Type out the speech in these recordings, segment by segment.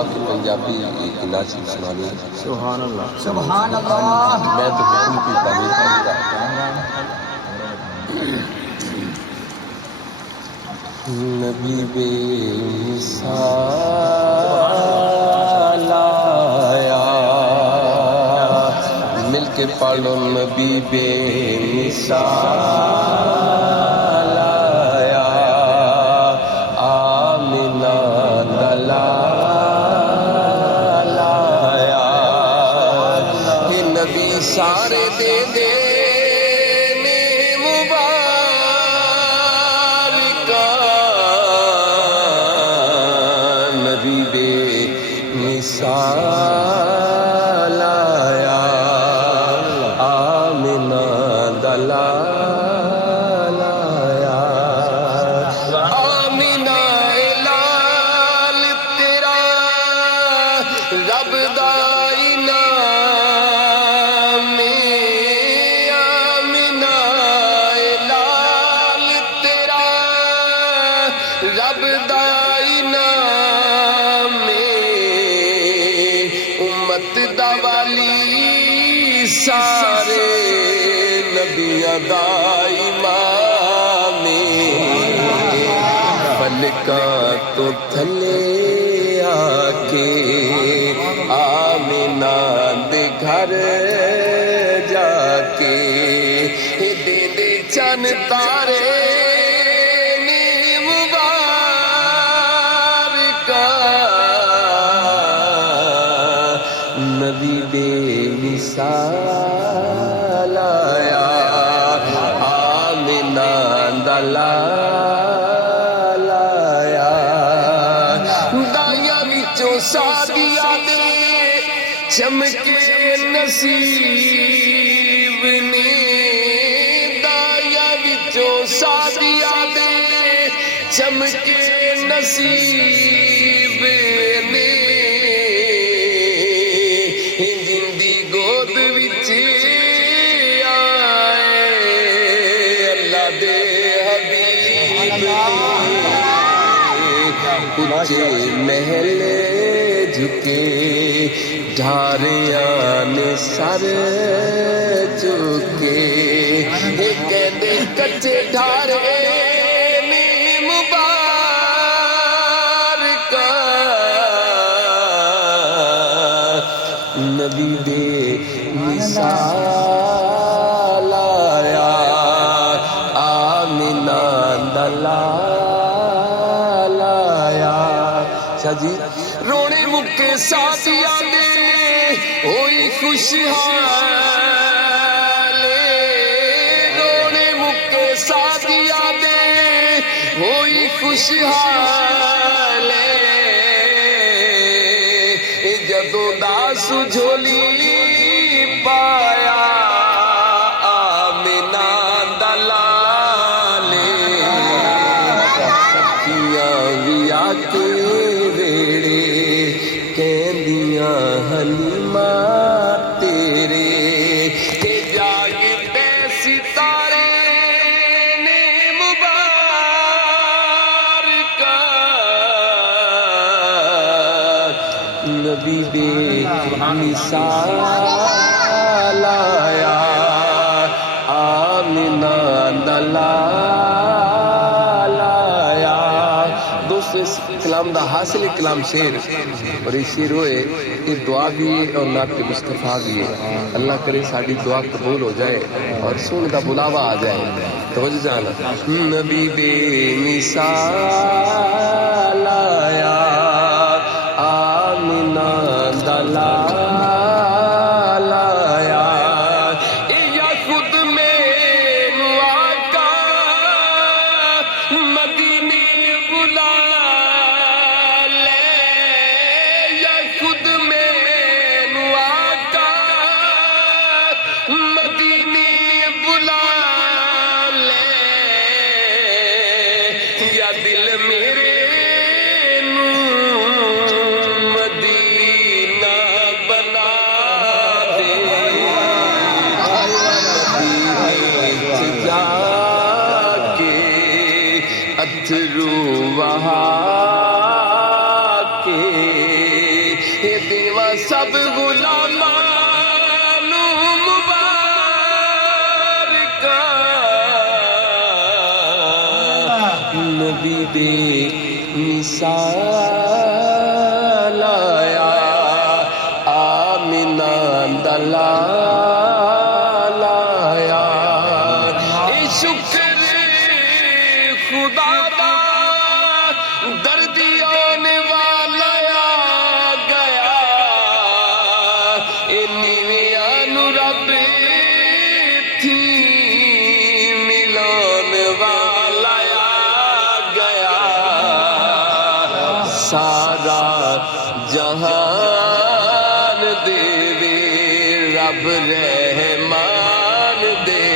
آ کے پنجابی کی ناچ سنا دوں. سبحان اللہ سبحان اللہ. میں تو بالکل کی تعریف کرتا. نبی بے مثال آیا, مل کے پڑھو نبی بے مثال آیا, آمنہ دلال آیا, یہ نبی سارے دے دے مثال آیا, آمنہ دلال آیا, آمنہ لال تیرا رب دا انعام, آمنہ لال تیرا رب دا دا والی سارے نبیاں دا امام, فلکاں تو تھلے آ کے آمنہ دے گھر جا کے دے دے چن تارے نبی بے مثال آیا, آمنہ دلال آیا, دائیاں وچوں سادیاں دے چمکے نصیب نے, دائیاں وچوں سادیاں دے چمکے نصیب نے, گود وچ آئے اللہ دے حبیب, اچے محل جھکے ڈھاریاں نے سر چکے, کہندے کچے ڈھارے نے مبارکہ, نبی بے مثال آیا, آمنہ دلال آیا. شاہ جی رونے مکے ساتھیاں دے ہوئی خوشحال, رونے مکے ساتھیاں دے ہوئی خوشحال, جدوں داس جھولی پایا آمنہ دلال, سکھیاں بھی آ کے ویڑے کہندیاں حلیمہ تیرے, جاگتے ستارے نے مبارکہ, نبی بے مثال آیا, آمنہ دلال آیا. دوست اس کلام دا حاصل کلام شیر, اور یہ شیر ہوئے یہ دعا بھی ہے اور نعت مصطفیٰ بھی ہے. اللہ کرے ساری دعا قبول ہو جائے اور سن دا بلاوا آ جائے. توجہ جانا, نبی بے مثال آیا, آمنہ دلال آیا, یا خود میں آقا مدینے بلا لے, یا خود میں آقا مدینے بلا لے, یا دل میرے نبی دے مثال آیا آمینہ دلال آیا اے شکر خدا دا دردیان والا گیا اے نیویان رب تھی ملان والا گیا سارا جہان دے رب رحمان دے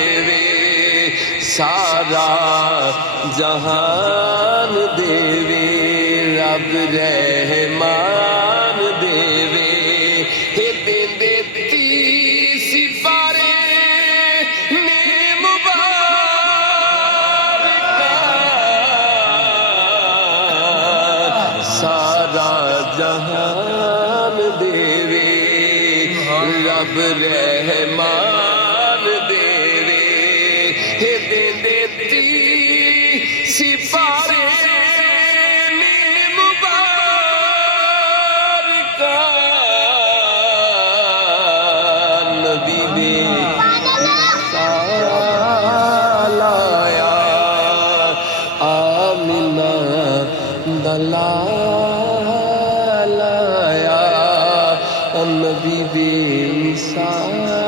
سارا جہان دے رب رحمان دے دے تیسی پارے نے مبارکہ سارا جہان دے رب رحمان دے سپارے نے مبارکہ نبی نے مثال آیا آمینہ دلال آیا نبی بے مثال